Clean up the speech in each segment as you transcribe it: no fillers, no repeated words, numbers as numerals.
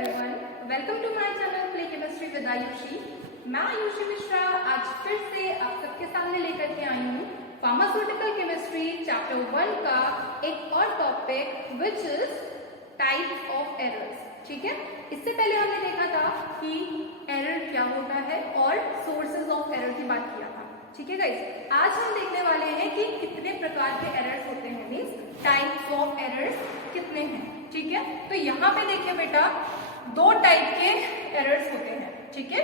Everyone, welcome to my channel play chemistry with Ayushi. मैं आयुषी मिश्रा आज फिर से आप सबके सामने लेकर के आई हूँ फार्मास्यूटिकल केमिस्ट्री चैप्टर 1 का एक और topic which is types of errors. ठीक है, इससे पहले हमने देखा था कि एरर क्या होता है और सोर्सेज ऑफ एरर की बात किया था। ठीक है गाइस, आज हम देखने वाले हैं कि कितने प्रकार के एरर्स होते हैं, मीन्स टाइप्स ऑफ एरर्स कितने हैं। ठीक है, तो यहाँ पे देखिए बेटा, दो टाइप के एरर्स होते हैं। ठीक है,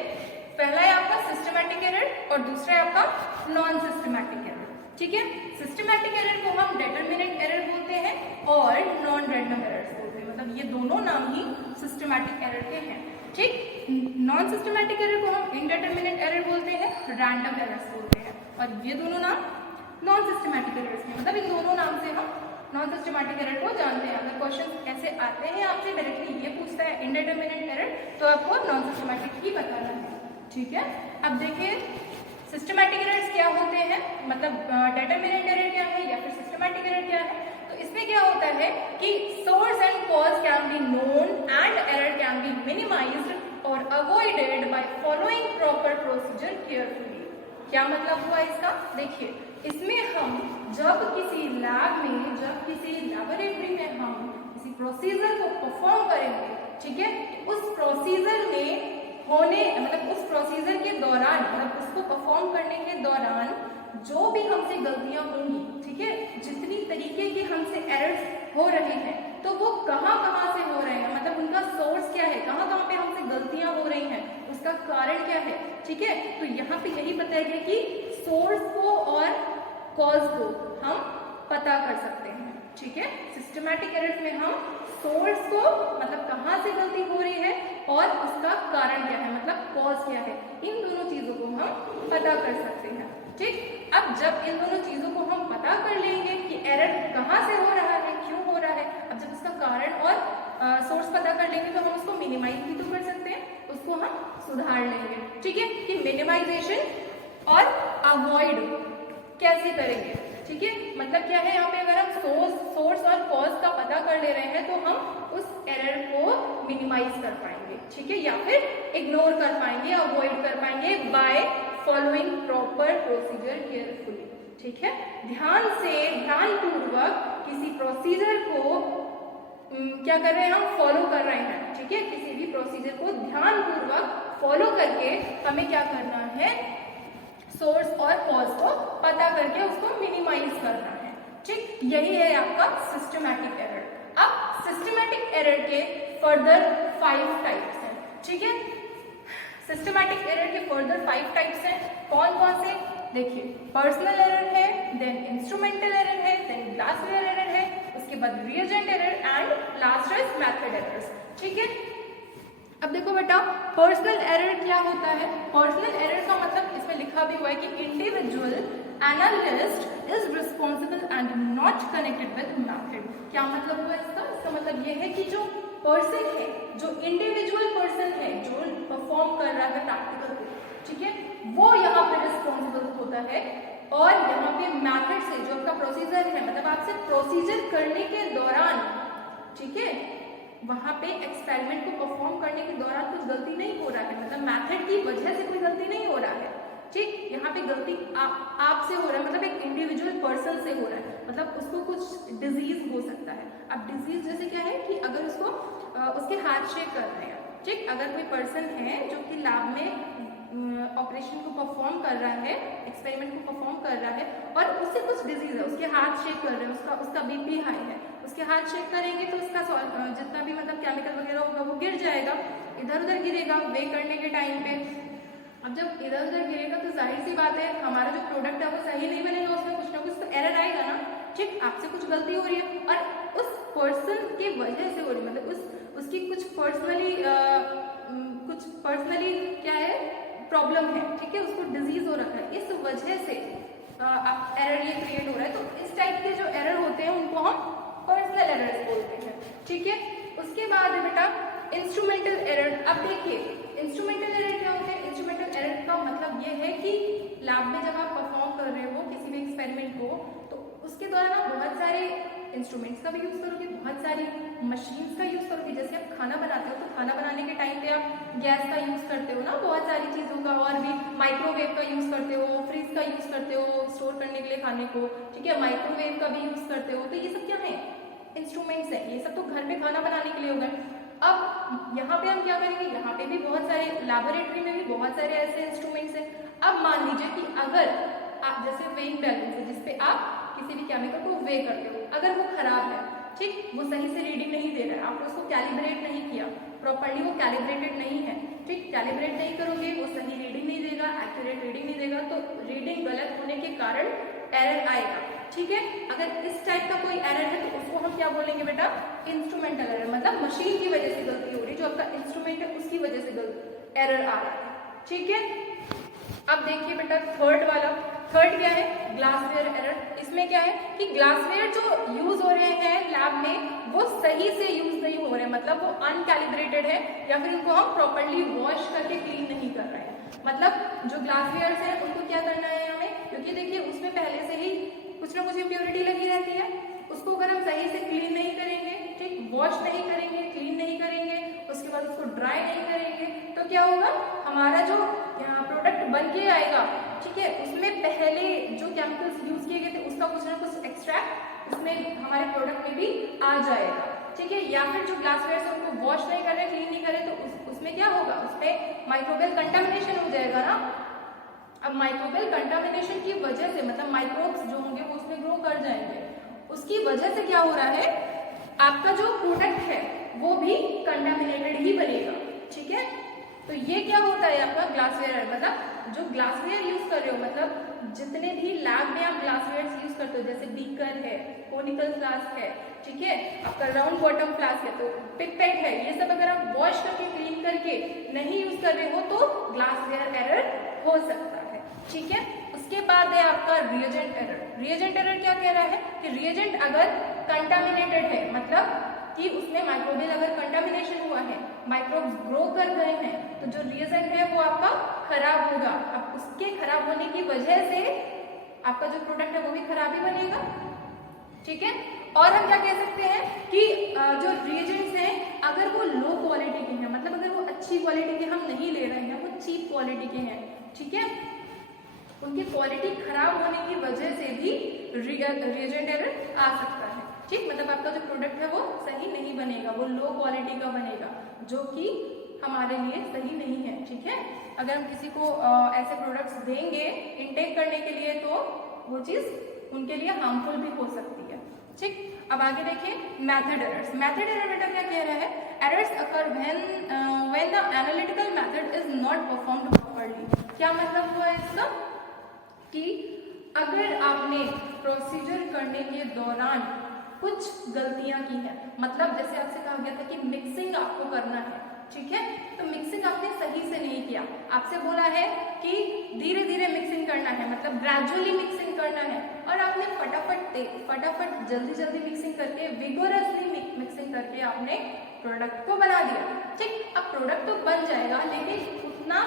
पहला है आपका सिस्टमैटिक एरर और दूसरा है आपका नॉन सिस्टमैटिक एरर। ठीक है, सिस्टमैटिक एरर को हम डिटरमिनेंट एरर बोलते हैं और नॉन रैंडम एरर्स बोलते हैं, मतलब ये दोनों नाम ही सिस्टमैटिक एरर के हैं। ठीक, नॉन सिस्टमैटिक एरर को हम इनडिटरमिनेंट एरर बोलते हैं, रैंडम एरर्स बोलते हैं, और ये दोनों नाम नॉन सिस्टमैटिक एरर्स हैं, मतलब इन दोनों नाम से हम नॉन सिस्टमैटिक एरर को जानते हैं। अगर क्वेश्चन ऐसे आते हैं आपसे डायरेक्टली ये पूछता है इनडिटरमिनेंट एरर, तो आपको नॉन सिस्टमैटिक ही बताना है। ठीक है, अब देखिए सिस्टमैटिक एरर्स क्या होते हैं, मतलब डिटरमिनेंट एरर क्या है या फिर सिस्टमैटिक एरर क्या है। तो इसमें क्या होता है कि source and cause can be known and error can be minimized और avoided by following proper procedure carefully. क्या मतलब हुआ इसका, देखिए इसमें हम जब किसी लैब में, जब किसी लैबोरेटरी में हम किसी प्रोसीजर को परफॉर्म करेंगे, ठीक है, उस प्रोसीजर में होने, मतलब उस प्रोसीजर के दौरान, मतलब उसको परफॉर्म करने के दौरान जो भी हमसे गलतियां होंगी, ठीक है, जितनी तरीके के हमसे एरर्स हो रहे हैं, तो वो कहाँ से हो रहे हैं, मतलब उनका सोर्स क्या है, कहाँ पे हमसे गलतियां हो रही हैं, उसका कारण क्या है। ठीक है, तो यहाँ पे यही बताया कि सोर्स को और कॉज को हम पता कर सकते हैं। ठीक है, सिस्टमैटिक एरर में हम सोर्स को, मतलब कहाँ से गलती हो रही है और उसका कारण क्या है, मतलब कॉज क्या है, इन दोनों चीजों को हम पता कर सकते हैं। ठीक, अब जब इन दोनों चीजों को हम पता कर लेंगे कि एरर कहाँ से हो रहा है, क्यों हो रहा है, अब जब उसका कारण और सोर्स पता कर लेंगे तो हम उसको मिनिमाइज भी तो कर सकते हैं, उसको हम सुधार लेंगे। ठीक है, कि मिनिमाइजेशन और अवॉइड कैसे करेंगे। ठीक है, मतलब क्या है, यहाँ पे अगर हम सोर्स और कॉज का पता कर ले रहे हैं तो हम उस एरर को मिनिमाइज कर पाएंगे, ठीक है, या फिर इग्नोर कर पाएंगे, अवॉइड कर पाएंगे bye following proper procedure carefully. ठीक है, ध्यानपूर्वक किसी प्रोसीजर को क्या कर रहे हैं, हम फॉलो कर रहे हैं। ठीक है, किसी भी प्रोसीजर को ध्यानपूर्वक फॉलो करके हमें क्या करना है, सोर्स और कॉज को पता करके उसको मिनिमाइज करना है। ठीक, यही है आपका सिस्टमैटिक एरर। अब सिस्टमैटिक एरर के फर्दर 5 टाइप्स हैं। ठीक है, सिस्टमैटिक एरर के फर्दर 5 टाइप्स हैं। कौन कौन से, देखिए पर्सनल एरर है, देन इंस्ट्रूमेंटल एरर है, देन ग्लासवेयर एरर है, उसके बाद reagent error and last is method errors. ठीक है, अब देखो बेटा, पर्सनल एरर क्या होता है। पर्सनल एरर का मतलब इसमें लिखा भी हुआ है कि individual analyst is responsible and not connected with method. क्या मतलब हुआ इसका मतलब ये है कि जो पर्सन है, जो इंडिविजुअल पर्सन है, जो परफॉर्म कर रहा है प्रैक्टिकल को, ठीक है, वो यहाँ पे रिस्पॉन्सिबल होता है, और यहाँ पे मेथड से जो आपका प्रोसीजर है, मतलब आपसे प्रोसीजर करने के दौरान, ठीक है, वहां पे एक्सपेरिमेंट को परफॉर्म करने के दौरान कुछ गलती नहीं हो रहा है, मतलब मेथड की वजह से कोई गलती नहीं हो रहा है। ठीक, यहाँ पे गलती आपसे हो रहा है, मतलब एक इंडिविजुअल पर्सन से हो रहा है, मतलब उसको कुछ डिजीज हो सकता है। अब डिजीज जैसे क्या है कि अगर उसको उसके हाथ शेक कर रहे हैं, ठीक, अगर कोई पर्सन है जो कि लैब में ऑपरेशन को परफॉर्म कर रहा है, एक्सपेरिमेंट को परफॉर्म कर रहा है, और उससे कुछ डिजीज है, उसके हाथ शेक कर रहे हैं, उसका बीपी हाई है, उसके हाथ शेक करेंगे तो उसका जितना भी मतलब केमिकल वगैरह होगा वो गिर जाएगा, इधर उधर गिरेगा वे करने के टाइम पे। अब जब इधर उधर गिरेगा तो जाहिर सी बात है हमारा जो प्रोडक्ट है वो सही नहीं बनेगा, उसमें कुछ ना कुछ तो एरर आएगा ना। ठीक, आपसे कुछ गलती हो रही है और उस पर्सन की वजह से हो रही है, मतलब उसकी कुछ पर्सनली क्या है, प्रॉब्लम है, ठीक है, उसको डिजीज हो रखा है, इस वजह से आप एरर ये क्रिएट हो रहा है। तो इस टाइप के जो एरर होते हैं उनको हम पर्सनल एरर्स बोलते हैं। ठीक है, उसके बाद है बेटा इंस्ट्रूमेंटल एरर। अब देखिए इंस्ट्रूमेंटल एरर क्या होते हैं। इंस्ट्रूमेंटल एरर का मतलब ये है कि लैब में जब आप परफॉर्म कर रहे हो किसी भी एक्सपेरिमेंट को, तो उसके दौरान आप बहुत सारे इंस्ट्रूमेंट्स का भी यूज करोगे, बहुत सारी मशीन्स का यूज करोगे। जैसे आप खाना बनाते हो तो खाना बनाने के टाइम पे आप गैस का यूज करते हो ना, बहुत सारी चीजों का, और भी माइक्रोवेव का यूज करते हो, फ्रिज का यूज करते हो स्टोर करने के लिए खाने को, ठीक है, माइक्रोवेव का भी यूज करते हो। तो ये सब क्या है, इंस्ट्रूमेंट्स है, ये सब तो घर पे खाना बनाने के लिए हो गए। अब यहाँ पे हम क्या करेंगे, यहाँ पे भी बहुत सारे, लैबोरेटरी में भी बहुत सारे ऐसे इंस्ट्रूमेंट्स हैं। अब मान लीजिए कि अगर आप जैसे वेइंग बैलेंस है जिसपे आप किसी भी केमिकल को वे करते हो, अगर वो खराब है, ठीक, वो सही से रीडिंग नहीं दे रहा है, आपने उसको कैलिब्रेट नहीं किया प्रॉपर्ली, वो कैलिब्रेटेड नहीं है, ठीक, कैलिब्रेट नहीं करोगे वो सही रीडिंग नहीं देगा, एक्यूरेट रीडिंग नहीं देगा, तो रीडिंग गलत होने के कारण एरर आएगा, ठीक है। अगर इस टाइप का कोई एरर है तो उसको हम क्या बोलेंगे बेटा, इंस्ट्रूमेंटल एरर, मतलब मशीन की वजह से गलती हो रही है, जो आपका इंस्ट्रूमेंट है उसकी वजह से गलती एरर आ रहा है, ठीक है। अब देखिए बेटा थर्ड वाला, थर्ड क्या है, ग्लासवेयर एरर। इसमें क्या है कि ग्लासवेयर जो यूज हो रहे हैं लैब में वो सही से यूज नहीं हो रहे हैं, मतलब वो अनकैलिब्रेटेड है, या फिर उनको हम प्रॉपर्ली वॉश करके क्लीन नहीं कर रहे हैं। मतलब जो ग्लासवेयर है उनको क्या करना है हमें, क्योंकि देखिए उसमें पहले से ही कुछ ना कुछ इम्प्योरिटी लगी रहती है, उसको अगर हम सही से क्लीन नहीं करेंगे, ठीक, वॉश नहीं करेंगे, क्लीन नहीं करेंगे, उसके बाद उसको ड्राई नहीं करेंगे, तो क्या होगा, हमारा जो प्रोडक्ट बन के आएगा, ठीक है, उसमें पहले जो केमिकल्स यूज किए गए थे उसका कुछ ना कुछ एक्सट्रैक्ट उसमें हमारे प्रोडक्ट में भी आ जाएगा, ठीक है। या फिर जो ग्लासवेयर से उनको वॉश नहीं कर रहे, क्लीन नहीं करें, तो उसमें क्या होगा, उसमें माइक्रोबियल कंटामिनेशन हो जाएगा ना। अब माइक्रोबियल कंटामिनेशन की वजह से, मतलब माइक्रोब्स जो होंगे वो उसमें ग्रो कर जाएंगे, उसकी वजह से क्या हो रहा है, आपका जो प्रोडक्ट है वो भी कंटामिनेटेड ही बनेगा, ठीक है। तो ये क्या होता है आपका ग्लासवेयर, मतलब जो ग्लासवेयर यूज कर रहे हो, मतलब जितने भी लैब में आप ग्लासवेयर यूज करते हो, जैसे बीकर है, कोनिकल फ्लास्क है, ठीक है, आपका राउंड बॉटम फ्लास्क है, तो पिपेट है, ये सब अगर आप वॉश करके क्लीन करके नहीं यूज कर रहे हो तो ग्लासवेयर एरर हो सकता है, ठीक है। उसके बाद है आपका रिएजेंट एरर। रिएजेंट एरर क्या कह रहा है कि रिएजेंट अगर कंटामिनेटेड है, मतलब कि उसमें माइक्रोबियल अगर कंटामिनेशन हुआ है, माइक्रोब्स ग्रो कर गए हैं, तो जो रिएजेंट है वो आपका खराब होगा। अब उसके खराब होने की वजह से आपका जो प्रोडक्ट है वो भी खराब ही बनेगा, ठीक है। और हम क्या कह सकते हैं कि जो रिएजेंट्स हैं अगर वो लो क्वालिटी के हैं, मतलब अगर वो अच्छी क्वालिटी के हम नहीं ले रहे हैं, वो चीप क्वालिटी के हैं, ठीक है, उनकी क्वालिटी खराब होने की वजह से भी रिएजेंट एरर आ सकता है, ठीक, मतलब आपका जो प्रोडक्ट है वो सही नहीं बनेगा, वो लो क्वालिटी का बनेगा, जो कि हमारे लिए सही नहीं है, ठीक है। अगर हम किसी को ऐसे प्रोडक्ट्स देंगे इनटेक करने के लिए तो वो चीज उनके लिए हार्मफुल भी हो सकती है, ठीक। अब आगे देखिए मेथड एरर्स। मेथड एरर बेटा क्या कह रहा है, errors occur when the analytical method is not performed properly. क्या मतलब हुआ इसका कि अगर आपने प्रोसीजर करने के दौरान कुछ गलतियां की हैं, मतलब जैसे आपसे कहा गया था कि मिक्सिंग आपको करना है, ठीक है, तो मिक्सिंग आपने सही से नहीं किया, आपसे बोला है कि धीरे धीरे मिक्सिंग करना है, मतलब ग्रेजुअली मिक्सिंग करना है, और आपने फटाफट जल्दी जल्दी मिक्सिंग करके विगोरसली मिक्सिंग करके आपने प्रोडक्ट को बना दिया, ठीक। अब प्रोडक्ट तो बन जाएगा लेकिन उतना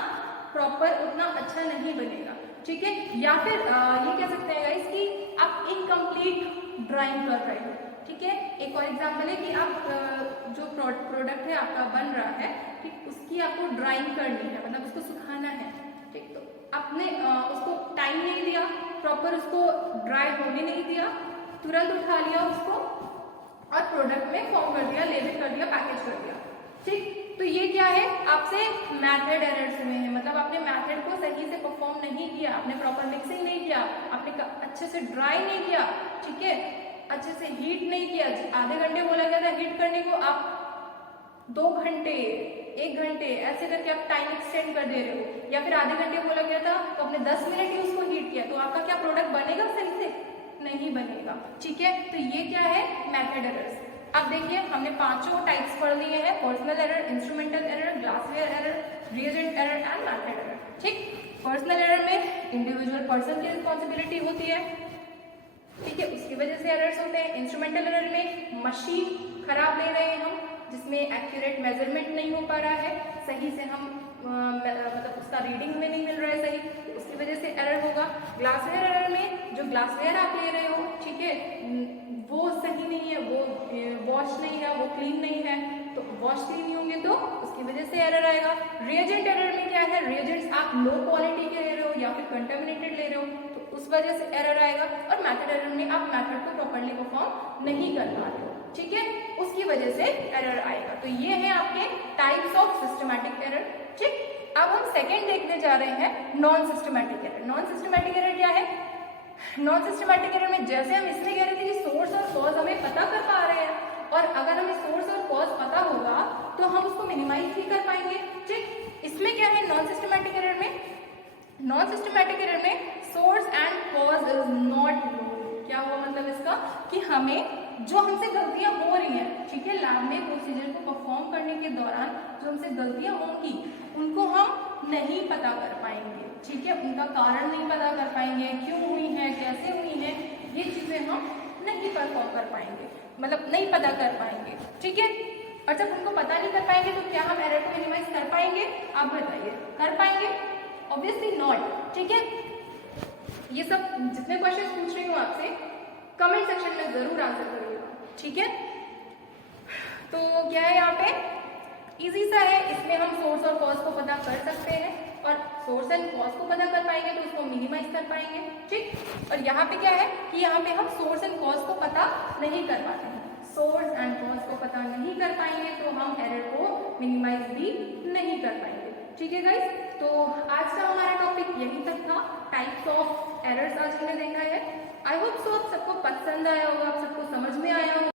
प्रॉपर, उतना अच्छा नहीं बनेगा, ठीक है। या फिर ये कह सकते हैं गाइस कि आप इनकम्प्लीट ड्राइंग कर रहे हो, ठीक है। एक और एग्जांपल है कि आप जो प्रोडक्ट है आपका बन रहा है, ठीक, उसकी आपको ड्राइंग करनी है, मतलब उसको सुखाना है, ठीक, तो आपने उसको टाइम नहीं दिया, प्रॉपर उसको ड्राई होने नहीं दिया, तुरंत उठा लिया उसको और प्रोडक्ट में फॉर्म कर दिया, लेबल कर दिया, पैकेज कर दिया, ठीक। तो ये क्या है, आपसे मेथड एरर्स हुए हैं, मतलब आपने मेथड को सही से परफॉर्म नहीं किया, आपने प्रॉपर मिक्सिंग नहीं किया, आपने अच्छे से ड्राई नहीं किया, ठीक है, अच्छे से हीट नहीं किया। आधे घंटे बोला गया था हीट करने को, आप 2 घंटे 1 घंटे ऐसे करके आप टाइम एक्सटेंड कर दे रहे हो, या फिर आधे घंटे बोला गया था तो आपने 10 मिनट ही उसको हीट किया, तो आपका क्या प्रोडक्ट बनेगा सही से, नहीं बनेगा, ठीक है। तो ये क्या है, मेथड एरर्स। अब देखिए हमने पांचों टाइप्स पढ़ लिए हैं, personal error, instrumental error, glassware error, reagent error and method error, ठीक। पर्सनल एरर में इंडिविजुअल पर्सन की रिस्पॉन्सिबिलिटी होती है, ठीक है, उसकी वजह से एरर्स होते हैं। इंस्ट्रूमेंटल एरर में मशीन खराब ले रहे हैं हम, जिसमें एक्यूरेट मेजरमेंट नहीं हो पा रहा है, सही से हम मतलब उसका रीडिंग में नहीं मिल रहा है सही, तो उसकी वजह से एरर होगा। ग्लासवेयर एरर में जो ग्लासवेयर आप ले रहे हो, ठीक है, वो सही नहीं है, वो वॉश नहीं है, वो क्लीन नहीं है, तो वॉश क्लीन नहीं होंगे हुई तो उसकी वजह से एरर आएगा। रिएजेंट एरर में क्या है, रिएजेंट्स आप लो क्वालिटी के ले रहे हो या फिर कंटेमिनेटेड ले रहे हो तो उस वजह से एरर आएगा। और मेथड एरर में आप मेथड को प्रॉपर्ली परफॉर्म नहीं कर पा रहे हो, ठीक है, उसकी वजह से एरर आएगा। तो ये है आपके टाइप्स ऑफ सिस्टमैटिक एरर, ठीक। अब हम सेकेंड देखने जा रहे हैं non systematic error. Non systematic error क्या है, नॉन सिस्टमैटिक एरर में जैसे हम इसमें कह रहे थे कि सोर्स और कॉज हमें पता कर पा रहे हैं और अगर हमें सोर्स और कॉज पता होगा तो हम उसको मिनिमाइज भी कर पाएंगे, ठीक। इसमें क्या है नॉन सिस्टमैटिक एरर में, नॉन सिस्टमैटिक एरर में source and cause is not known. क्या हुआ मतलब इसका कि हमें जो हमसे गलतियां हो रही हैं, ठीक है, लैब में प्रोसीजर को परफॉर्म करने के दौरान जो हमसे गलतियां होंगी उनको हम नहीं पता कर पाएंगे, ठीक है, उनका कारण नहीं पता कर पाएंगे, क्यों हुई है, कैसे हुई है, ये चीजें हम नहीं परफॉर्म कर पाएंगे, मतलब नहीं पता कर पाएंगे, ठीक है। और जब उनको पता नहीं कर पाएंगे तो क्या हम एरर को मिनिमाइज कर पाएंगे, आप बताइए, कर पाएंगे? ऑब्वियसली नॉट, ठीक है। ये सब जितने क्वेश्चन पूछ रही हूँ आपसे कमेंट सेक्शन में जरूर आंसर करिएगा, ठीक है। तो क्या है यहाँ पे, इजी सा है, इसमें हम सोर्स और कॉज को पता कर सकते हैं और सोर्स एंड कॉज को पता कर पाएंगे तो उसको मिनिमाइज कर पाएंगे, ठीक। और यहाँ पे क्या है कि यहाँ पे हम सोर्स एंड कॉज को पता नहीं कर पाते हैं, सोर्स एंड कॉज को पता नहीं कर पाएंगे तो हम एरर को मिनिमाइज भी नहीं कर पाएंगे, ठीक है गाइस। तो आज का हमारा टॉपिक यही तक था, टाइप्स ऑफ एरर्स आज हमने देखा है। आई होप सो आप सबको पसंद आया होगा, आप सबको समझ में आया होगा।